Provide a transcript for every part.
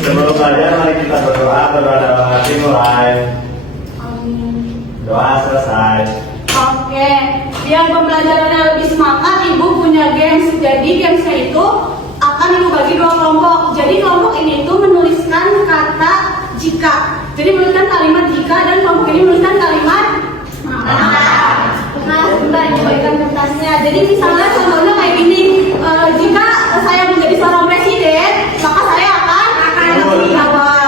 Sebelum belajar, mari kita berdoa dalam hati mulai. Doa selesai. Oke, biar pembelajarannya lebih semangat, Ibu punya games. Jadi gamesnya itu akan Ibu bagi dua kelompok. Jadi kelompok ini itu menuliskan kata jika. Jadi menuliskan kalimat jika dan kelompok ini menuliskan kalimat maka. Nah, sebentar Ibu bagikan kertasnya. Jadi misalnya contohnya kayak gini, jika saya menjadi seorang presiden, maka saya akan menjawab.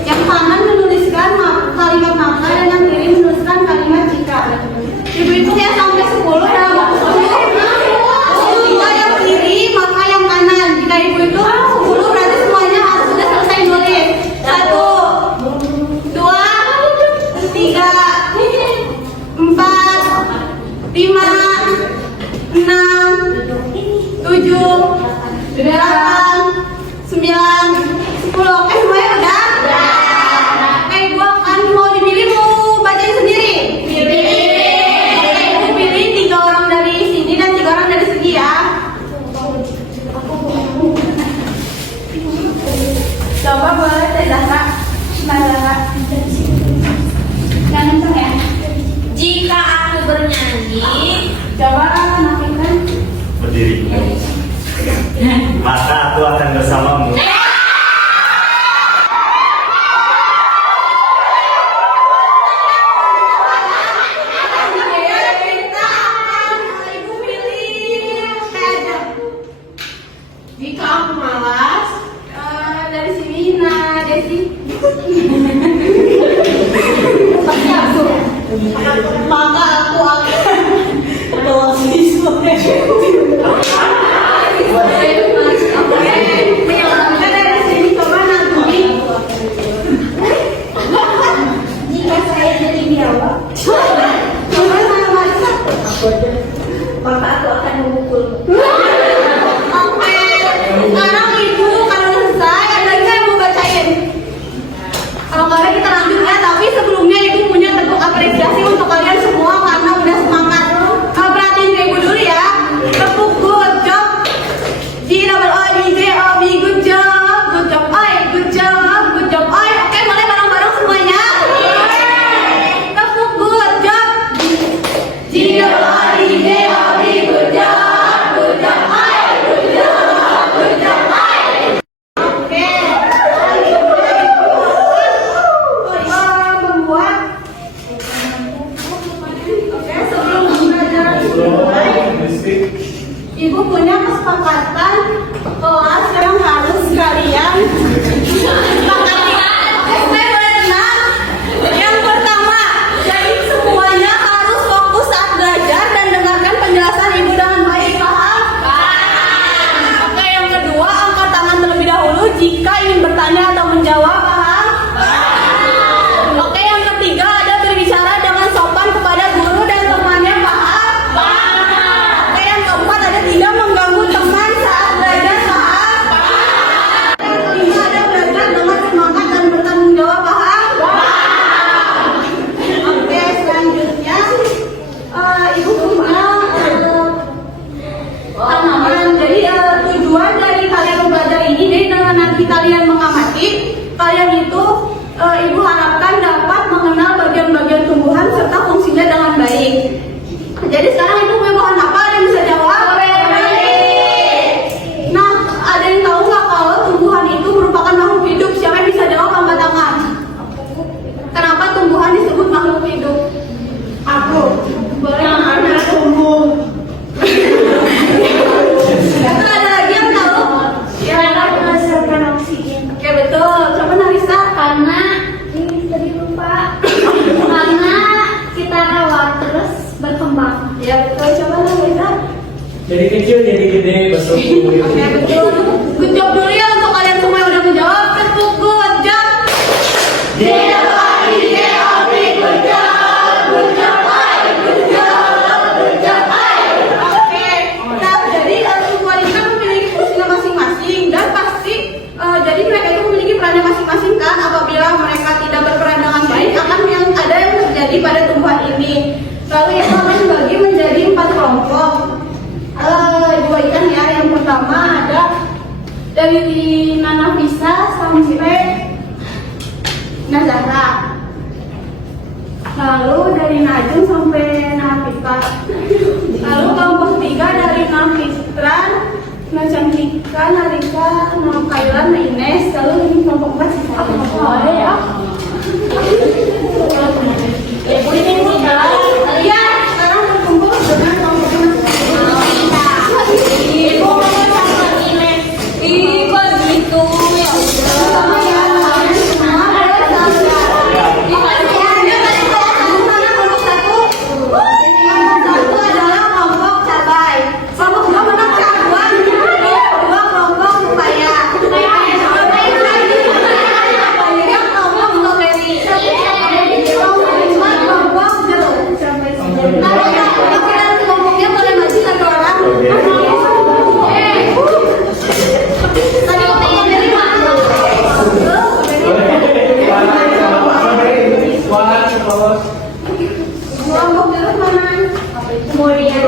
Yang kanan menuliskan kalimat maka dan yang kiri menuliskan kalimat jika. Ibu itu ya sampai 10 dalam waktu 10. Jika yang kiri maka yang kanan. Jika ibu itu 10 berarti semuanya harus sudah selesai nulis. 1, 2, 3, 4, 5, 6, 7, 8, 9, 10. Oke, semuanya udah? Oke, ibu akan mau dipilih, mau bacain sendiri? Pilih. Oke, ibu pilih 3 orang dari sini dan 3 orang dari sini ya. Coba boleh Teh Zahra. Zahra. Yang kenceng ya. Jika aku bernyanyi, Coba nafikan. Berdiri. Maka aku akan bersamamu. Jika aku malas, dari sini, nah Desi. Maka aku akan siswa. Dari sini coba nanti. Jika saya jadi biawak, coba saya masak. Maka aku akan memukulmu. Oke, sekarang ibu kalau selesai ada nggak yang mau bacain? Kalau nggak ada kita lanjut ya. Tapi sebelumnya ibu punya tepuk apresiasi untuk kalian semua karena udah semangat. Perhatiin ke ibu dulu ya. Tepuk good job. G-O-O-D-J-O-B good job. Good job oi, good job, good job oi. Oke, boleh bareng-bareng semuanya. Tepuk good job. G-O-O-D-J-O-B good job, good job oi, good job, good job oi. Oke. Membuat. Oke, sebelum pembelajaran dimulai, Ibu punya kesepakatan kelas yang harus kalian sepakati. Oke, saya boleh tenang. Yang pertama, jadi semuanya harus fokus saat belajar dan dengarkan penjelasan ibu dengan baik. Paham? Oke, yang kedua, angkat tangan terlebih dahulu jika ingin bertanya atau menjawab. Paham? Oke, yang ketiga, ada berbicara dengan sopan kepada guru dan temannya. Paham? Oke, yang keempat, ada tidak mengganggu teman saat belajar. Paham? Yang kelima, ada belajar dengan semangat Kalian itu Ibu harapkan dapat mengenal bagian-bagian tumbuhan serta fungsinya dengan baik. Jadi sekarang Ibu mohon apa? Ada yang bisa jawab? Nah, ada yang tahu nggak kalau tumbuhan itu merupakan makhluk hidup? Siapa yang bisa jawab angkat tangan? Kenapa tumbuhan disebut makhluk hidup? Aku. Boleh ada tumbuh. Ada lagi yang tahu? Ya, menghasilkan oksigen. Oke betul. Coba Narisa. Karena ini tadi lupa. Karena kita rawat terus berkembang. Ya betul. Coba Narisa. Dari kecil jadi gede besok. Oke betul. Good job dulu ya untuk kalian semua yang udah menjawab. Tepuk good job. Oke. Nah, jadi semua ini kan memiliki fungsinya masing-masing dan pasti jadi mereka itu memiliki perannya masing-masing kan. Apabila mereka tidak berperan dengan baik akan yang ada yang terjadi pada tumbuhan ini. Lalu yang akan dibagi menjadi 4 kelompok. Ibu bagikan ya. Yang pertama ada dari Nanafisa sampai Nazara. Lalu dari Najum sampai Nafika. Lalu kelompok 3 dari Nafitran, Nacantika, Narika, Nakailan, Ines. Lalu ini kelompok 4 sisa. Ya. Ya, sekarang berkumpul dengan kelompok 4. Ibu gitu ya Satu adalah kelompok cabai. Kelompok 2 menang cabuan. Kedua kelompok pepaya. Yang kelompok strawberry. Kelompok 5 kelompok jeruk. Kalau kalian kelompoknya boleh maju 1 orang. Tadi kelompok dari mana? Kelompok jeruk mana? Kemudian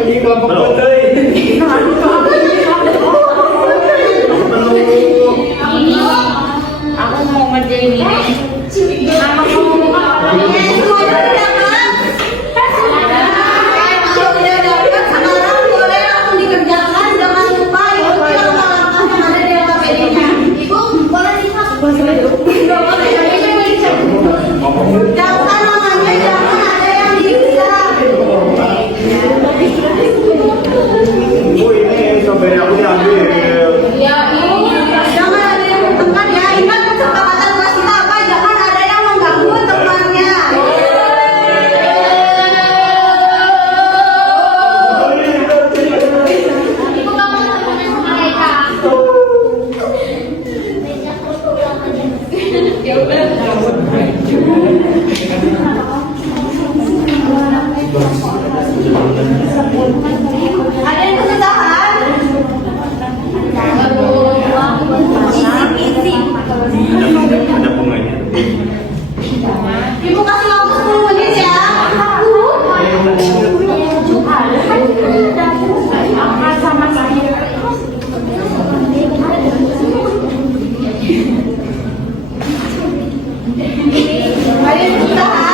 Ini kelompok putih. aku mau ngerjain ini. Mama mau ngomong apa? Semuanya udah kan? Kalau udah dapat sekarang boleh langsung dikerjakan. Jangan lupa ikuti langkah-langkah yang ada di APD-nya. Ibu boleh lihat. Jangan namanya jangan ada yang bisa. Bu, ini strawberry aku diambil. Ya ibu jangan ada yang bertengkar ya. Ingat kesepakatan kelas kita apa? Jangan ada yang mengganggu temannya. Ibu kamu temenan sama mereka. Ada yang kesusahan? Ada bunganya. Ibu kasih waktu 10 menit ya. Ada yang kesusahan?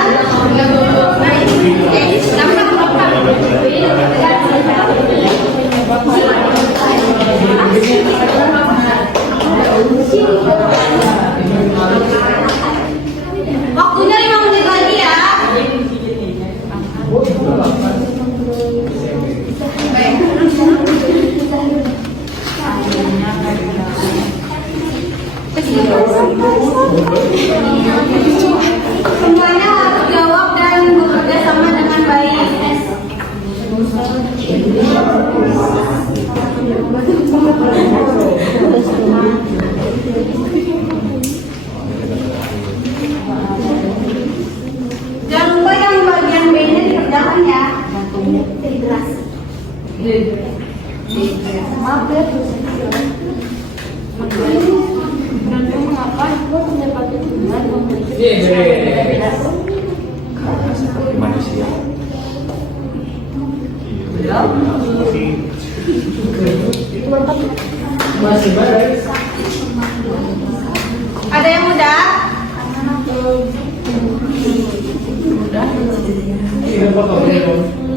Waktunya 5 menit lagi ya. Semuanya harus jawab dan bekerja sama dengan baik. Jangan lupa yang bagian B-nya dikerjakan ya. Maaf ya. Manusia. Masih baik. Ada yang muda?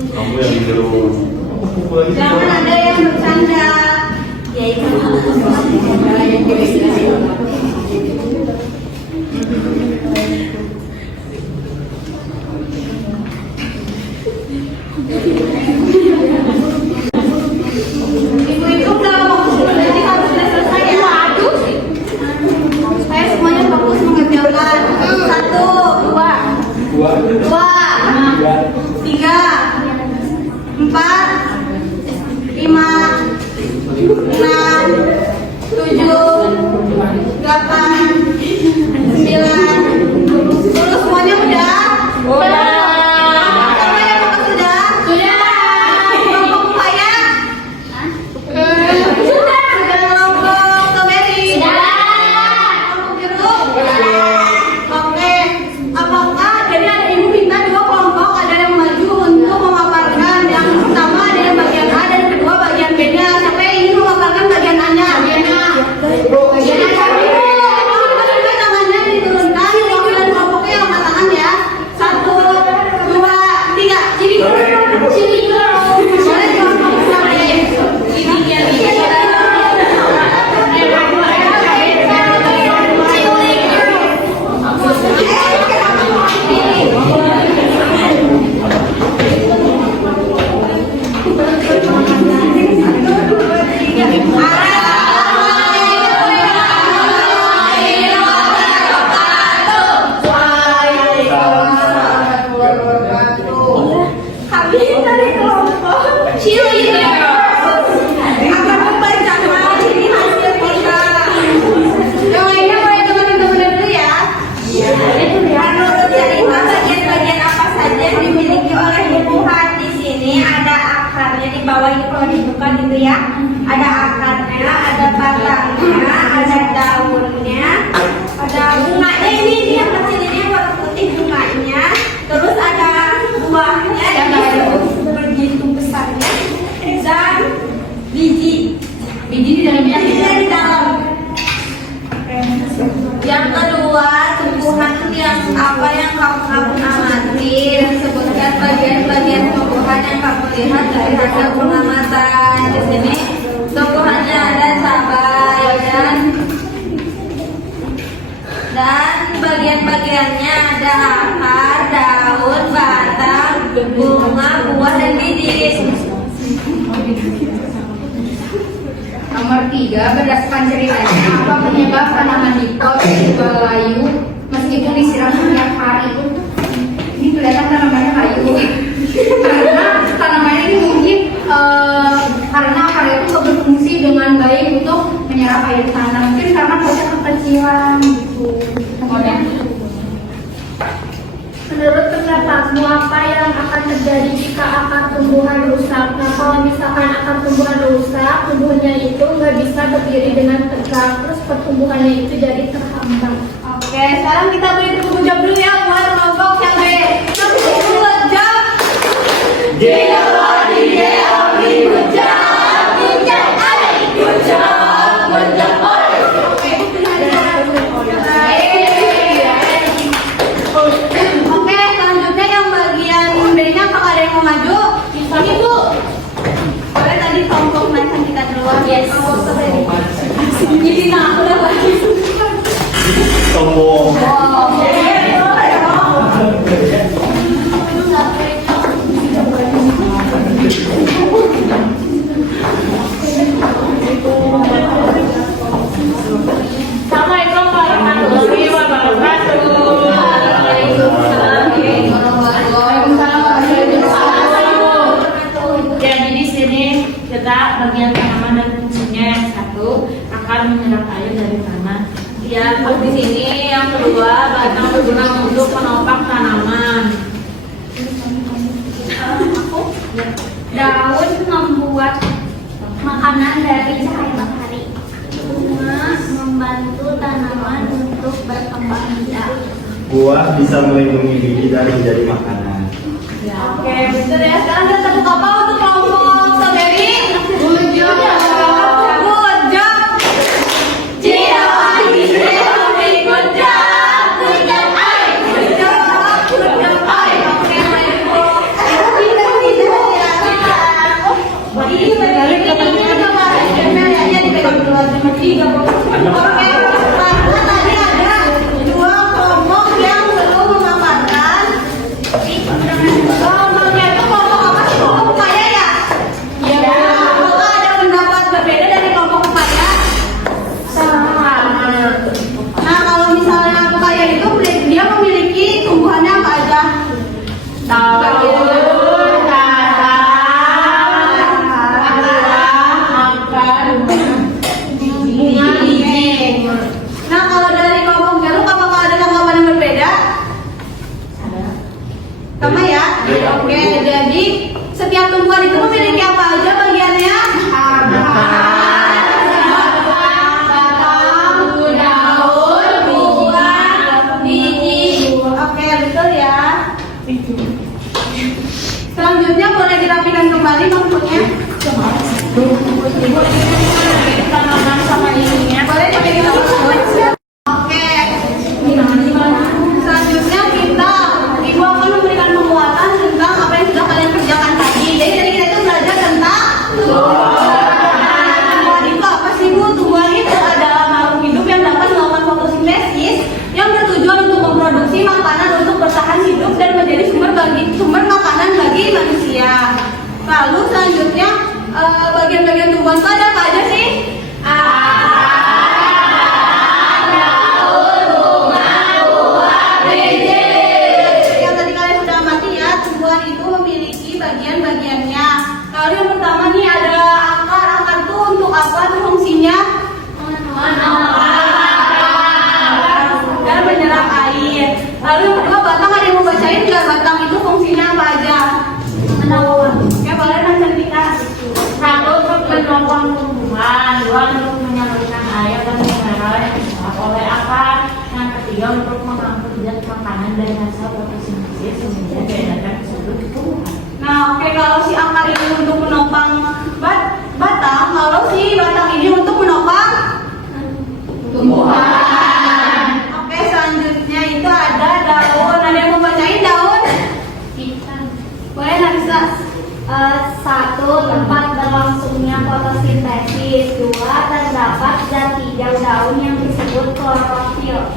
Kamu yang biru. Jangan ada yang bercanda. Ya itu. Ibu-ibu udah jadi harus sudah selesai ya. Waduh. Saya semuanya fokus mengerjakan. 1, 2, 3, 4, 5, 6, 7, 8, 9, 10. Semuanya udah? Udah. Semuanya fokus sudah? Sudah. Kelompok upaya? Sudah. Kelompok strawberry? Sudah. Kelompok jeruk? Oke. Apakah jadi ada ibu minta dua kelompok, ada yang maju untuk memaparkan yang pertama ada yang bagian A dan yang kedua bagian B-nya. Siapa yang ingin memaparkan bagian A-nya? Bagian A. Bagian A. Coba tangannya diturunkan, wakil kelompoknya yang angkat tangan ya. 1, 2, 3. Ciri. Ciri. Boleh kelompok strawberry. Ini dia nih. Kami dari kelompok cheerleader akan membacakan ini hasil kita. Yang lainnya boleh teman-teman dulu ya. Menurut cerita bagian-bagian apa saja yang dimiliki oleh tumbuhan di sini ada akarnya di bawah ini kalau dibuka gitu ya. Ada akarnya, ada batangnya, ada daunnya, ada bunganya ini yang kecil ini yang warna putih bunganya. Terus ada buahnya yang begitu besarnya dan biji di dalamnya. Bijinya di dalam. Yang kedua, tumbuhan yang apa yang kamu amati dan sebutkan bagian-bagian tumbuhan yang kamu lihat dari hasil pengamatan. Di sini tumbuhannya ada cabai dan bagian-bagiannya ada akar, daun, batang, bunga, buah dan biji. Nomor 3, berdasarkan ceritanya, apa penyebab tanaman nikel layu meskipun disiram setiap hari? Ini kelihatan tanamannya layu karena tanamannya ini mungkin karena akarnya itu berfungsi dengan baik untuk menyerap air tanah, mungkin karena potnya kekecilan gitu. Menurut pendapatmu apa yang akan terjadi jika akar tumbuhan rusak? Nah, kalau misalkan akar tumbuhan rusak, tumbuhannya itu nggak bisa berdiri dengan tegak, terus pertumbuhannya itu jadi terhambat. Oke, sekarang kita beri tepuk jam dulu ya buat kelompok yang B. Tepuk jam. Oke, selanjutnya yang bagian B-nya apakah ada yang mau maju? Ini Bu. Boleh tadi kelompok naikkan kita duluan. Yes. Jadi aku udah lagi. Sombong. Assalamualaikum warahmatullahi wabarakatuh. Jadi di sini kita bagian tanaman dan fungsinya yang satu akan menyerap air dari tanah. Ya, di sini yang kedua batang berguna untuk menopang tanaman. Daun membuat makanan dari cahaya matahari. Bunga membantu tanaman untuk berkembang biak. Buah bisa melindungi biji dari menjadi makanan. Oke, betul ya. Sekarang kita tepuk apa untuk kelompok strawberry? Good job. Good job. uangnya. Boleh pakai di bawah. Oke. Selanjutnya Ibu akan memberikan penguatan tentang apa yang sudah kalian kerjakan tadi. Jadi dari kita itu belajar tentang tumbuhan itu apa sih Bu? Tumbuhan itu adalah makhluk hidup yang dapat melakukan fotosintesis yang bertujuan untuk memproduksi makanan untuk bertahan hidup dan menjadi sumber makanan bagi manusia. Lalu selanjutnya bagian-bagian tumbuhan itu ada apa aja sih? Yang tadi kalian sudah amati ya, tumbuhan itu memiliki bagian-bagiannya. Lalu yang pertama nih ada akar. Akar itu untuk apa tuh fungsinya? Dan menyerap air. Lalu yang kedua batang, ada yang mau bacain nggak batang itu fungsinya apa aja? Ya boleh Cantika. Satu untuk menopang tumbuhan, dua untuk menyalurkan air dan mineral yang diserap oleh akar, yang ketiga untuk mengangkut zat makanan dari hasil fotosintesis sehingga diedarkan ke seluruh tumbuhan. Nah, oke, kalau si akar ini untuk menopang batang, kalau si batang ini untuk menopang tumbuhan. Oke, selanjutnya itu ada daun. Ada yang mau bacain daun? Boleh Nafisa? Satu, tempat berlangsungnya fotosintesis. Dua, terdapat zat hijau daun yang disebut klorofil.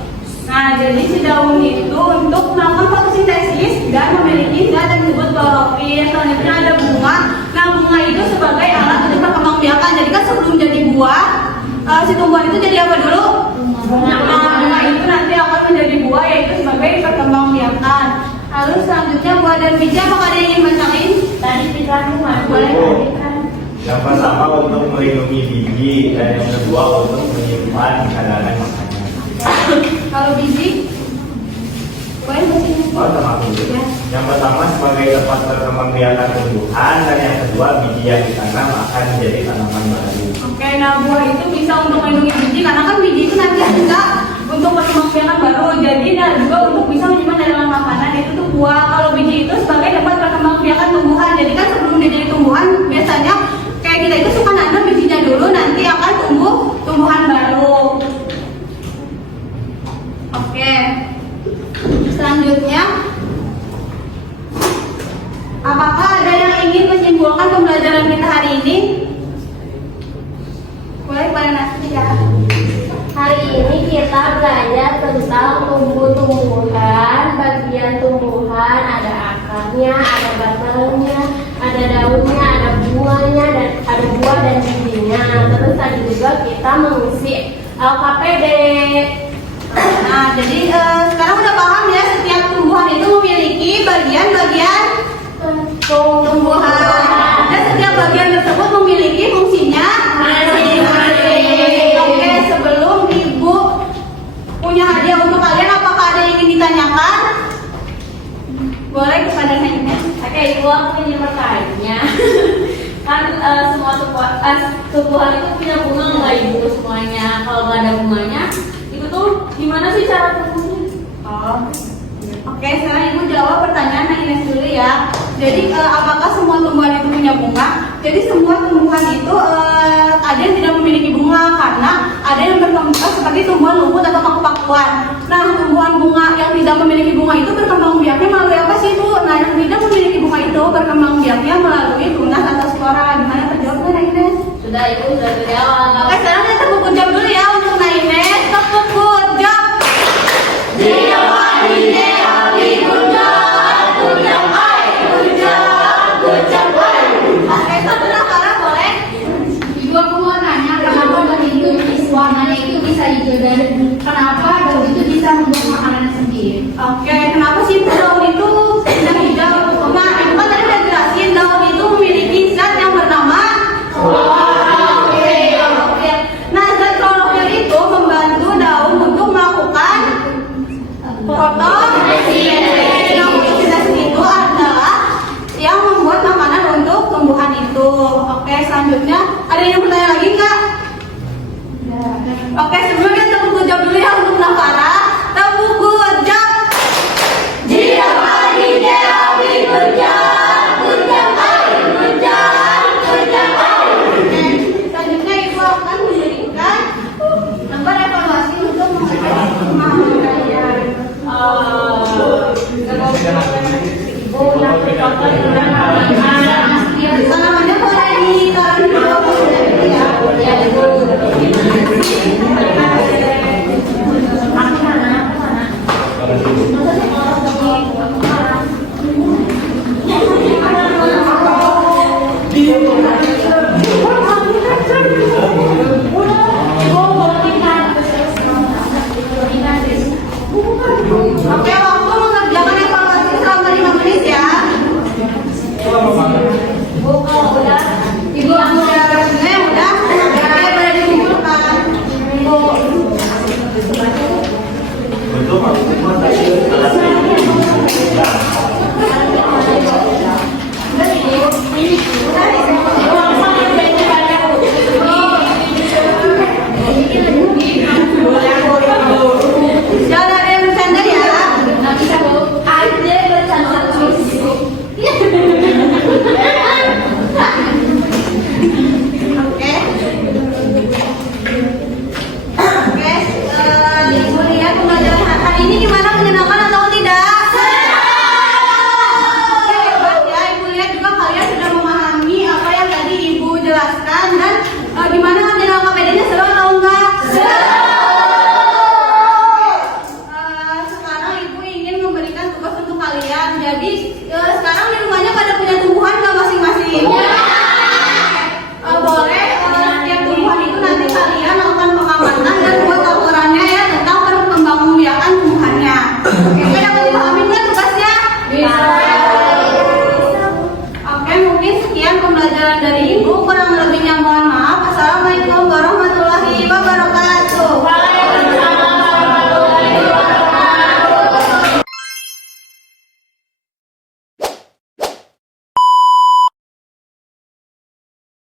Nah, jadi si daun itu untuk melakukan fotosintesis dan memiliki zat yang disebut klorofil. Selanjutnya ada bunga. Nah, bunga itu sebagai alat untuk perkembangbiakan. Jadi kan sebelum jadi buah, si tumbuhan itu jadi apa dulu? Bunga. Bunga itu nanti akan menjadi buah, yaitu sebagai perkembangbiakan. Lalu selanjutnya buah dan biji, apakah ada yang ingin bacain? Tadi dikandungan, boleh kan? Yang pertama untuk melindungi biji dan yang kedua untuk menyimpan cadangan makanan. Kalau biji, boleh bacain? Oh, termasuk dulu. Yang pertama sebagai tempat perkembangbiakan tumbuhan dan yang kedua biji yang ditanam akan menjadi tanaman baru. Oke, nah buah itu bisa untuk melindungi biji karena kan biji itu nanti bisa untuk perkembangbiakan baru. Jadi dan juga untuk bisa menyimpan dalam makanan itu tuh buah. Kalau biji itu sebagai tempat perkembangbiakan tumbuhan. Jadi kan sebelum dia jadi tumbuhan biasanya kayak kita itu suka nanam bijinya dulu, nanti akan tumbuh tumbuhan baru. Oke. Selanjutnya, apakah ada yang ingin menyimpulkan pembelajaran kita hari ini? Boleh kepada Nasi ya. Hari ini kita belajar tentang tumbuh-tumbuhan. Bagian tumbuhan ada akarnya, ada batangnya, ada daunnya, ada buahnya, dan ada buah dan bijinya. Terus tadi juga kita mengisi LKPD. Nah, jadi sekarang udah paham ya, setiap tumbuhan itu memiliki bagian-bagian tumbuhan. Dan setiap bagian tersebut memiliki fungsinya masing-masing. Oke, sebelum Ibu punya hadiah untuk kalian, apakah ada yang ingin ditanyakan? Boleh kepada Naina. Oke, Ibu, aku punya pertanyaannya. Kan semua tumbuhan itu punya bunga nggak Ibu semuanya? Kalau nggak ada bunganya, itu tuh gimana sih cara tumbuhnya? Oke, sekarang Ibu jawab pertanyaan Naina dulu ya. Jadi apakah semua tumbuhan itu punya bunga? Jadi semua tumbuhan itu ada yang tidak memiliki bunga karena ada yang berkembang seperti tumbuhan lumut atau paku-pakuan. Nah, tumbuhan bunga yang tidak memiliki bunga itu berkembang biaknya melalui apa sih itu? Nah, yang tidak memiliki bunga itu berkembang biaknya melalui tunas atau spora. Gimana terjawabnya Naina? Sudah Ibu, sudah terjawab. Oke, sekarang kita tepuk jam dulu ya untuk Naina. Tepuk jam. Oke, sebelah kanan boleh? Ibu, aku mau tanya kenapa daun itu warnanya itu bisa hijau dan kenapa daun itu bisa membuat makanan sendiri? Oke, kenapa sih daun itu bisa hijau? Nah, Ibu kan tadi udah jelasin daun itu memiliki zat yang bernama klorofil. Nah, zat klorofil itu membantu daun untuk melakukan fotosintesis. Yang fotosintesis itu adalah yang membuat makanan untuk tumbuhan itu. Oke, selanjutnya ada yang bertanya lagi Kak? Oke, sebelumnya tepuk jam dulu ya untuk Navara. Tepuk jam. Dia pagi dia bekerja, kerja pagi kerja, dilakukan dengan